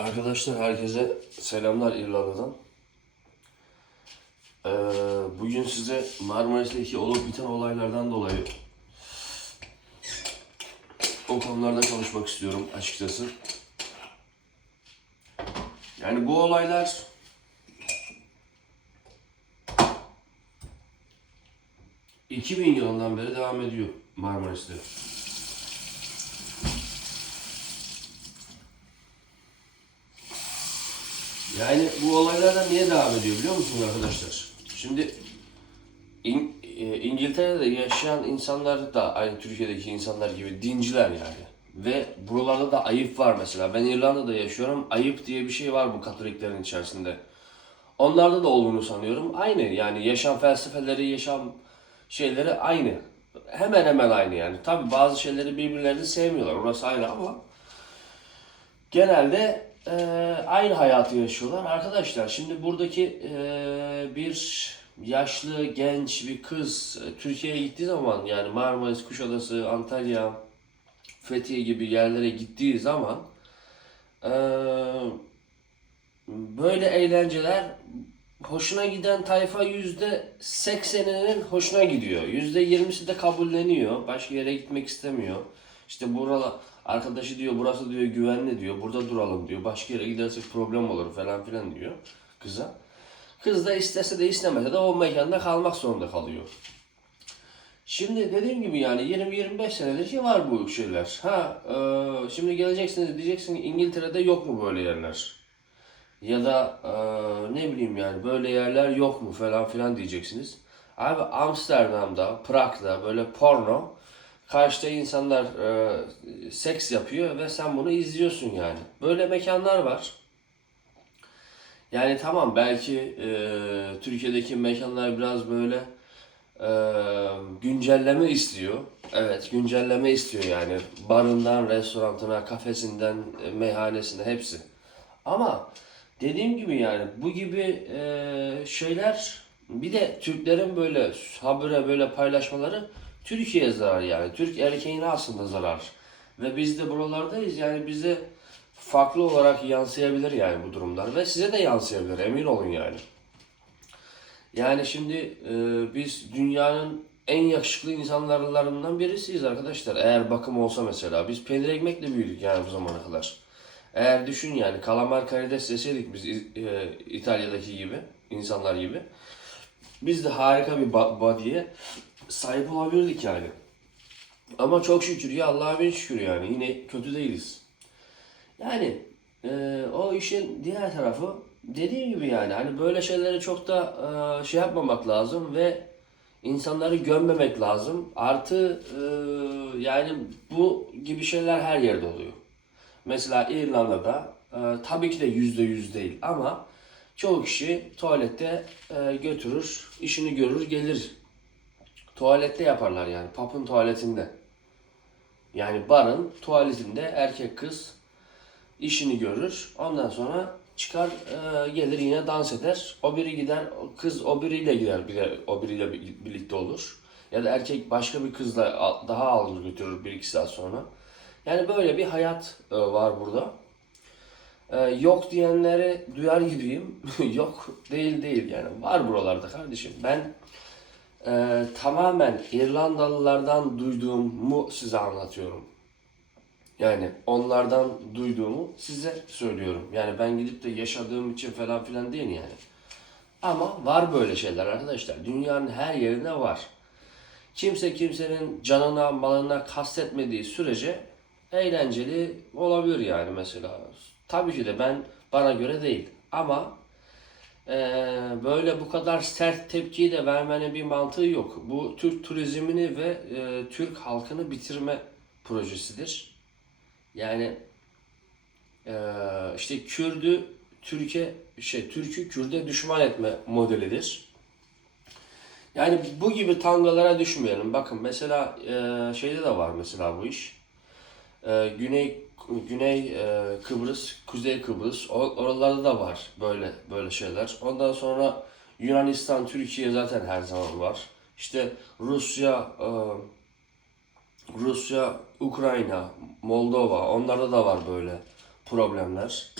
Arkadaşlar herkese selamlar İrlanda'dan. Ee, bugün size Marmaris'teki olup biten olaylardan dolayı o konularda konuşmak istiyorum açıkçası. Yani bu olaylar ...2000 yılından beri devam ediyor Marmaris'te. Yani bu olaylardan niye devam ediyor biliyor musunuz arkadaşlar? Şimdi İng- e, İngiltere'de yaşayan insanlar da aynı Türkiye'deki insanlar gibi dinciler yani. Ve buralarda da ayıp var mesela. Ben İrlanda'da yaşıyorum. Ayıp diye bir şey var bu Katoliklerin içerisinde. Onlarda da olduğunu sanıyorum. Aynı yani yaşam felsefeleri, yaşam şeyleri aynı. Hemen hemen aynı yani. Tabi bazı şeyleri birbirlerini sevmiyorlar. Orası ayrı ama genelde e, aynı hayatı yaşıyorlar. Arkadaşlar şimdi buradaki e, bir yaşlı genç bir kız e, Türkiye'ye gittiği zaman yani Marmaris, Kuşadası, Antalya, Fethiye gibi yerlere gittiği zaman e, böyle eğlenceler hoşuna giden tayfa yüzde sekseninin hoşuna gidiyor. Yüzde yirmisi de kabulleniyor. Başka yere gitmek istemiyor. İşte buralar arkadaşı diyor burası diyor güvenli diyor. Burada duralım diyor. Başka yere gidersek problem olur falan filan diyor kıza. Kız da istese de istemese de o mekanda kalmak zorunda kalıyor. Şimdi dediğim gibi yani 20-25 senedir ki var bu şeyler. Ha, e, şimdi geleceksiniz diyeceksin İngiltere'de yok mu böyle yerler? Ya da e, ne bileyim yani böyle yerler yok mu falan filan diyeceksiniz. Abi Amsterdam'da, Prag'da böyle porno karşıda insanlar e, seks yapıyor ve sen bunu izliyorsun yani. Böyle mekanlar var. Yani tamam belki e, Türkiye'deki mekanlar biraz böyle e, güncelleme istiyor. Evet güncelleme istiyor yani. Barından, restoranına, kafesinden, e, meyhanesine hepsi. Ama dediğim gibi yani bu gibi e, şeyler bir de Türklerin böyle habire böyle paylaşmaları Türkiye'ye zarar yani. Türk erkeğine aslında zarar. Ve biz de buralardayız yani bize farklı olarak yansıyabilir yani bu durumlar. Ve size de yansıyabilir emin olun yani. Yani şimdi e, biz dünyanın en yakışıklı insanlarından birisiyiz arkadaşlar. Eğer bakım olsa mesela. Biz peynir ekmekle büyüdük yani bu zamana kadar. Eğer düşün yani kalamar karides yeseydik biz e, İtalya'daki gibi, insanlar gibi. Biz de harika bir body'ye sahip olabilirdik yani. Ama çok şükür ya Allah'a bin şükür yani yine kötü değiliz. Yani e, o işin diğer tarafı dediğim gibi yani hani böyle şeyleri çok da e, şey yapmamak lazım ve insanları gömmemek lazım. Artı e, yani bu gibi şeyler her yerde oluyor. Mesela İrlanda'da e, tabii ki de yüzde yüz değil ama çoğu kişi tuvalette e, götürür, işini görür, gelir. Tuvalette yaparlar yani, pub'ın tuvaletinde. Yani barın tuvaletinde erkek kız işini görür. Ondan sonra çıkar e, gelir yine dans eder. O biri gider, kız o biriyle gider, bir de o biriyle bir- birlikte olur. Ya da erkek başka bir kızla daha alır götürür bir iki saat sonra. Yani böyle bir hayat e, var burada. E, yok diyenleri duyar gibiyim. yok değil değil yani. Var buralarda kardeşim. Ben e, tamamen İrlandalılardan duyduğumu size anlatıyorum. Yani onlardan duyduğumu size söylüyorum. Yani ben gidip de yaşadığım için falan filan değil yani. Ama var böyle şeyler arkadaşlar. Dünyanın her yerinde var. Kimse kimsenin canına, malına kastetmediği sürece eğlenceli olabilir yani mesela. Tabii ki de ben bana göre değil. Ama eee, böyle bu kadar sert tepkiyi de vermenin bir mantığı yok. Bu Türk turizmini ve eee, Türk halkını bitirme projesidir. Yani eee, işte Kürdü Türkiye şey Türk'ü Kürde düşman etme modelidir. Yani bu gibi tangalara düşmeyelim. Bakın mesela eee, şeyde de var mesela bu iş. Eee, Güney Güney eee, Kıbrıs, Kuzey Kıbrıs o- oralarda da var böyle böyle şeyler. Ondan sonra Yunanistan, Türkiye zaten her zaman var. İşte Rusya, eee, Rusya, Ukrayna, Moldova onlarda da var böyle problemler.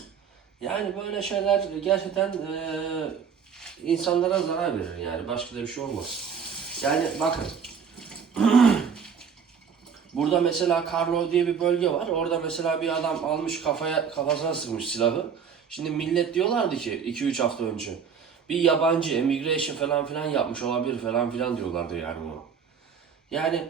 Yani böyle şeyler gerçekten eee, insanlara zarar verir yani. Başka da bir şey olmaz. Yani bakın. Burada mesela Carlo diye bir bölge var. Orada mesela bir adam almış kafaya kafasına sıkmış silahı. Şimdi millet diyorlardı ki 2-3 hafta önce bir yabancı immigration falan filan yapmış olabilir falan filan diyorlardı yani bunu. Yani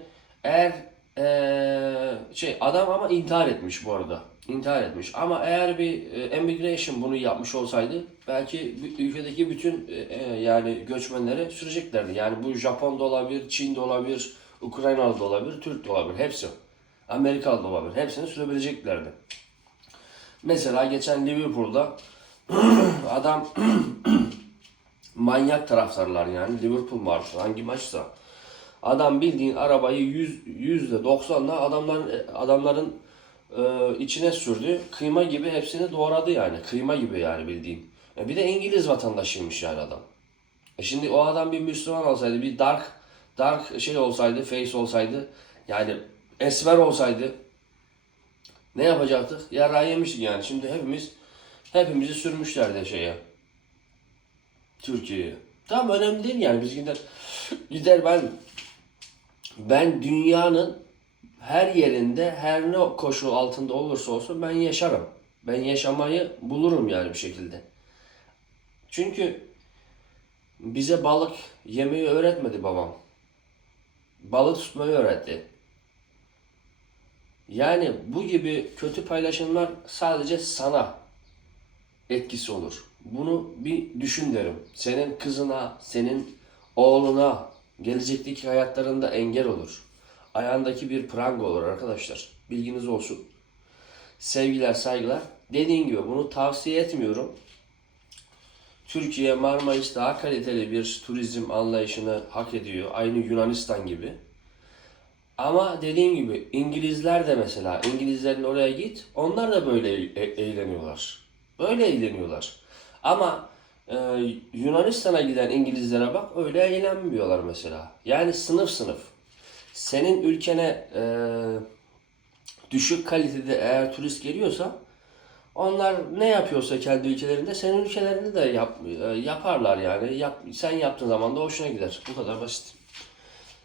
eğer eee, şey adam ama intihar etmiş bu arada. İntihar etmiş. Ama eğer bir e, immigration bunu yapmış olsaydı belki ülkedeki bütün e, yani göçmenleri süreceklerdi. Yani bu Japon da olabilir, Çin de olabilir, Ukraynalı da olabilir, Türk de olabilir. Hepsi. Amerikalı da olabilir. Hepsini sürebileceklerdi. Mesela geçen Liverpool'da adam manyak taraftarlar yani Liverpool marşı hangi maçsa adam bildiğin arabayı 100 yüzde 90'la adamların adamların e, içine sürdü. Kıyma gibi hepsini doğradı yani. Kıyma gibi yani bildiğin. E, bir de İngiliz vatandaşıymış yani adam. E şimdi o adam bir Müslüman olsaydı, bir dark dark şey olsaydı, face olsaydı, yani esmer olsaydı ne yapacaktık? Yara yemiştik yani. Şimdi hepimiz hepimizi sürmüşlerdi şeye. Türkiye'ye. Tamam önemli değil yani biz gider gider ben ben dünyanın her yerinde her ne koşul altında olursa olsun ben yaşarım. Ben yaşamayı bulurum yani bir şekilde. Çünkü bize balık yemeyi öğretmedi babam. Balık tutmayı öğretti. Yani bu gibi kötü paylaşımlar sadece sana etkisi olur. Bunu bir düşün derim. Senin kızına, senin oğluna, gelecekteki hayatlarında engel olur. Ayağındaki bir pranga olur arkadaşlar. Bilginiz olsun. Sevgiler, saygılar. Dediğim gibi bunu tavsiye etmiyorum. Türkiye Marmaris daha kaliteli bir turizm anlayışını hak ediyor. Aynı Yunanistan gibi. Ama dediğim gibi İngilizler de mesela İngilizlerin oraya git onlar da böyle e- eğleniyorlar. Böyle eğleniyorlar. Ama e, Yunanistan'a giden İngilizlere bak öyle eğlenmiyorlar mesela. Yani sınıf sınıf. Senin ülkene e, düşük kalitede eğer turist geliyorsa onlar ne yapıyorsa kendi ülkelerinde senin ülkelerinde de yap, e, yaparlar yani. Yap, sen yaptığın zaman da hoşuna gider. Bu kadar basit.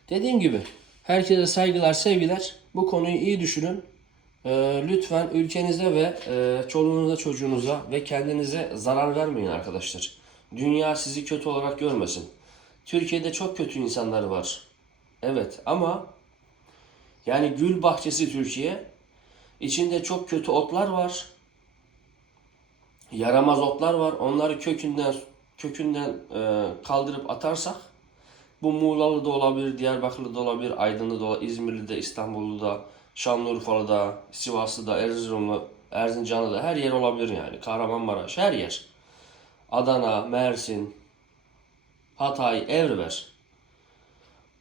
Dediğim gibi herkese saygılar, sevgiler. Bu konuyu iyi düşünün. Ee, lütfen ülkenize ve e, çoluğunuza, çocuğunuza ve kendinize zarar vermeyin arkadaşlar. Dünya sizi kötü olarak görmesin. Türkiye'de çok kötü insanlar var. Evet ama yani gül bahçesi Türkiye. İçinde çok kötü otlar var. Yaramaz otlar var. Onları kökünden kökünden e, kaldırıp atarsak bu Muğla'lı da olabilir, Diyarbakırlı da olabilir, Aydın'da da olabilir, İzmirli'de, İstanbul'da, Şanlıurfa'da, Sivaslı'da, Erzurum'da, Erzincan'da her yer olabilir yani. Kahramanmaraş, her yer. Adana, Mersin, Hatay, Evriver.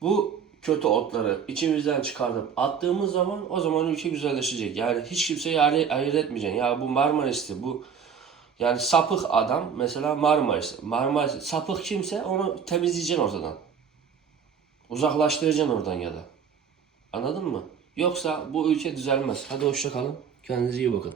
Bu kötü otları içimizden çıkartıp attığımız zaman o zaman ülke güzelleşecek. Yani hiç kimseyi ayırt etmeyeceksin. Ya bu Marmaris'ti, bu yani sapık adam mesela Marmaris. Marmaris sapık kimse onu temizleyeceksin ortadan. Uzaklaştıracaksın oradan ya da. Anladın mı? Yoksa bu ülke düzelmez. Hadi hoşça kalın. Kendinize iyi bakın.